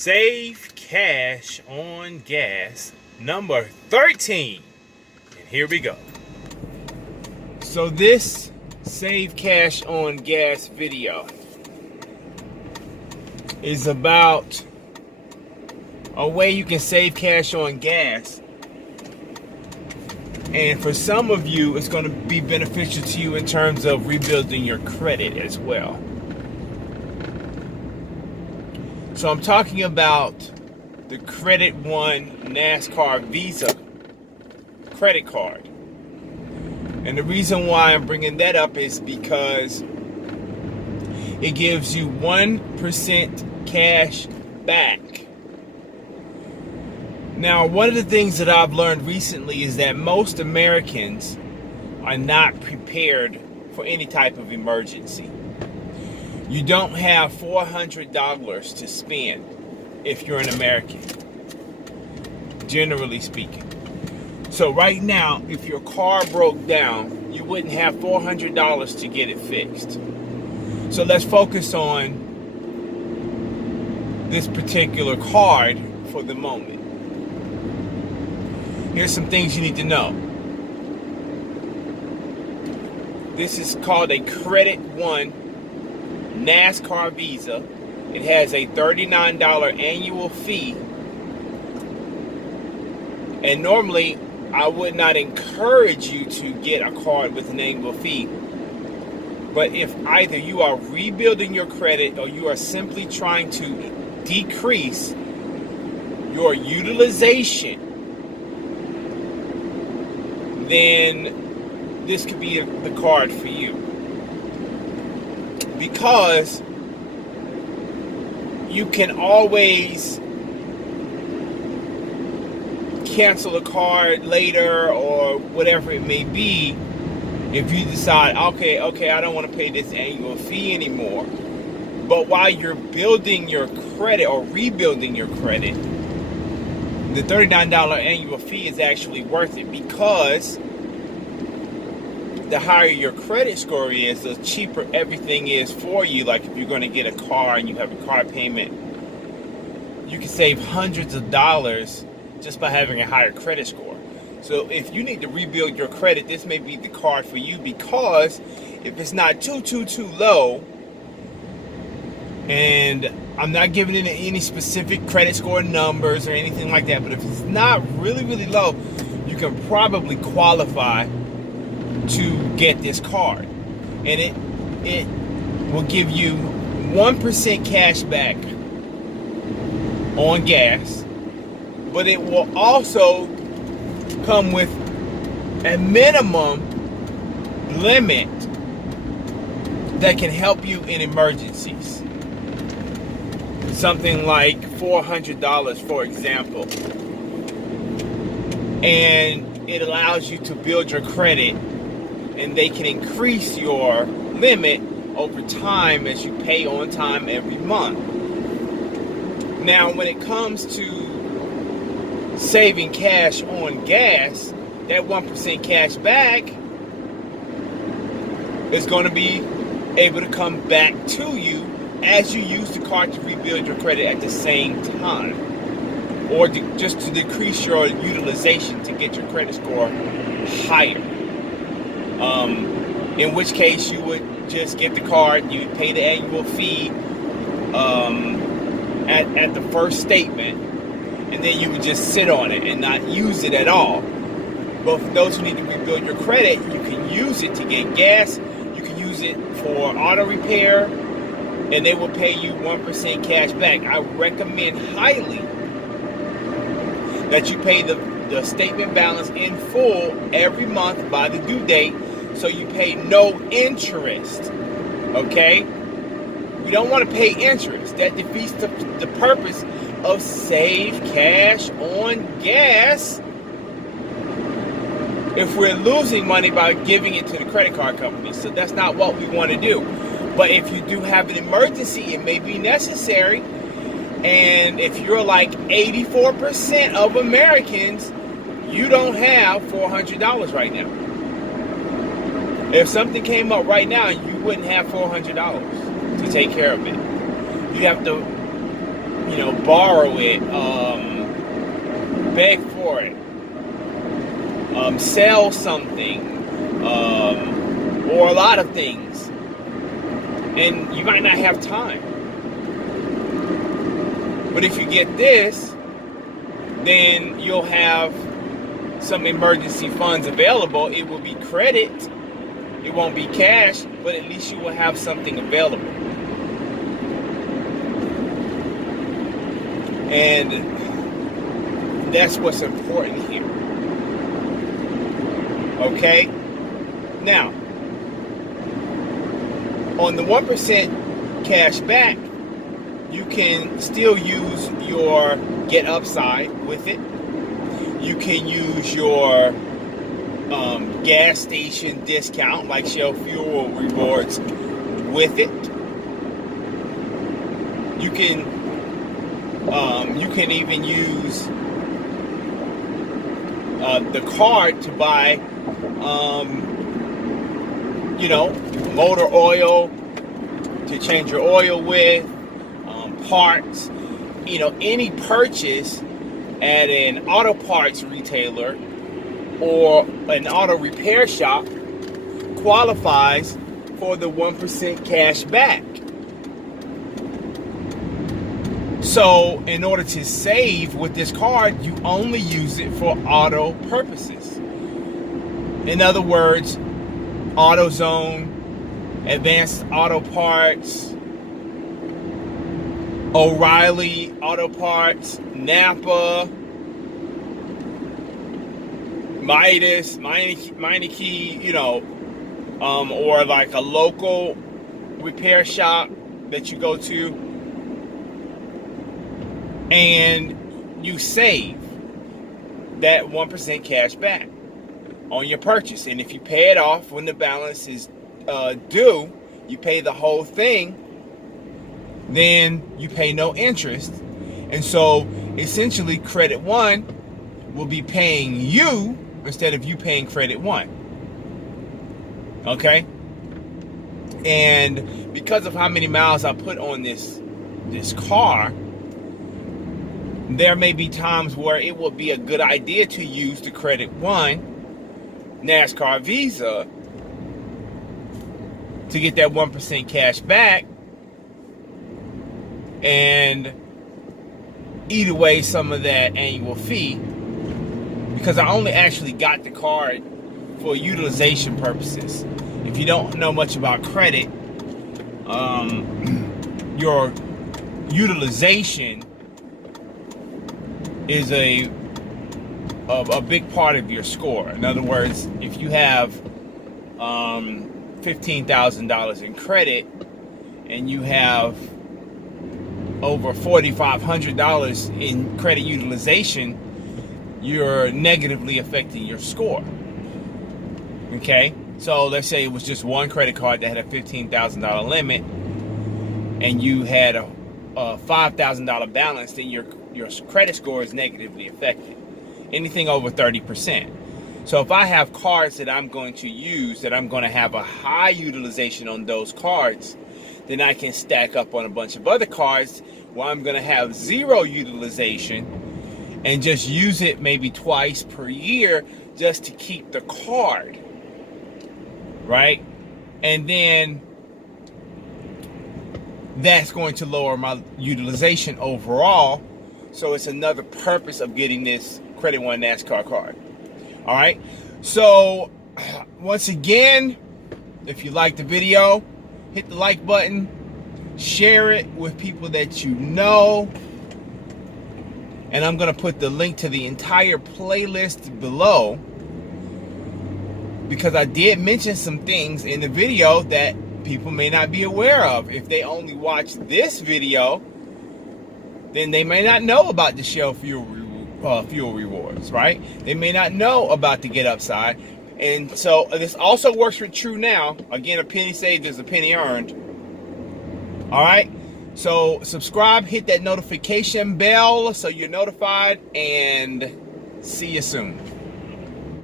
Save cash on gas number 13. And here we go. So this save cash on gas video is about a way you can save cash on gas. And for some of you, it's going to be beneficial to you in terms of rebuilding your credit as well. So I'm talking about the Credit One NASCAR Visa credit card. And the reason why I'm bringing that up is because it gives you 1% cash back. Now, one of the things that I've learned recently is that most Americans are not prepared for any type of emergency. You don't have $400 to spend if you're an American, generally speaking. So right now, if your car broke down, you wouldn't have $400 to get it fixed. So let's focus on this particular card for the moment. Here's some things you need to know. This is called a Credit One NASCAR Visa. It has a $39 annual fee. And normally, I would not encourage you to get a card with an annual fee. But if either you are rebuilding your credit or you are simply trying to decrease your utilization, then this could be the card for you. Because you can always cancel a card later or whatever it may be if you decide, okay, I don't want to pay this annual fee anymore. But while you're building your credit or rebuilding your credit, the $39 annual fee is actually worth it, because the higher your credit score is, the cheaper everything is for you. Like if you're going to get a car and you have a car payment, you can save hundreds of dollars just by having a higher credit score. So if you need to rebuild your credit, this may be the card for you, because if it's not too low, and I'm not giving it any specific credit score numbers or anything like that, but if it's not really low, you can probably qualify to get this card. And it will give you 1% cash back on gas, but it will also come with a minimum limit that can help you in emergencies. Something like $400, for example. And it allows you to build your credit, and they can increase your limit over time as you pay on time every month. Now, when it comes to saving cash on gas, that 1% cash back is going to be able to come back to you as you use the card to rebuild your credit at the same time, or just to decrease your utilization to get your credit score higher. In which case you would just get the card, you would pay the annual fee at the first statement, and then you would just sit on it and not use it at all. But for those who need to rebuild your credit, you can use it to get gas, you can use it for auto repair, and they will pay you 1% cash back. I recommend highly that you pay the statement balance in full every month by the due date, so you pay no interest. Okay? We don't want to pay interest. That defeats the purpose of Save Cash on Gas if we're losing money by giving it to the credit card company. So that's not what we want to do. But if you do have an emergency, it may be necessary. And if you're like 84% of Americans, you don't have $400 right now. If something came up right now, you wouldn't have $400 to take care of it. You have to borrow it, beg for it, sell something, or a lot of things, and you might not have time. But if you get this, then you'll have some emergency funds available. It will be credit, it won't be cash, but at least you will have something available. And that's what's important here. Okay? Now, on the 1% cash back, you can still use your getupside with it. You can use your gas station discount like Shell Fuel Rewards with it. You can even use the card to buy motor oil to change your oil with, parts, any purchase at an auto parts retailer or an auto repair shop qualifies for the 1% cash back. So in order to save with this card, you only use it for auto purposes. In other words, AutoZone, Advanced Auto Parts, O'Reilly Auto Parts, Napa, Midas, Meineke, or like a local repair shop that you go to, and you save that 1% cash back on your purchase. And if you pay it off when the balance is due, you pay the whole thing, then you pay no interest. And so essentially Credit One will be paying you instead of you paying Credit One. Okay? And because of how many miles I put on this car, there may be times where it will be a good idea to use the Credit One NASCAR Visa to get that 1% cash back and eat away some of that annual fee, because I only actually got the card for utilization purposes. If you don't know much about credit, your utilization is a big part of your score. In other words, if you have $15,000 in credit and you have over $4,500 in credit utilization, you're negatively affecting your score. Okay? So let's say it was just one credit card that had a $15,000 limit and you had a $5,000 balance, then your credit score is negatively affected. Anything over 30%. So if I have cards that I'm going to use, that I'm going to have a high utilization on those cards, then I can stack up on a bunch of other cards where I'm going to have zero utilization and just use it maybe twice per year just to keep the card, right? And then that's going to lower my utilization overall. So it's another purpose of getting this Credit One NASCAR card. All right. So once again, if you like the video, hit the like button, share it with people that you know. And I'm going to put the link to the entire playlist below, because I did mention some things in the video that people may not be aware of. If they only watch this video, then they may not know about the Shell Fuel Rewards, right? They may not know about the getupside. And so this also works for True Now. Again, a penny saved is a penny earned. All right? So subscribe, hit that notification bell so you're notified, and see you soon.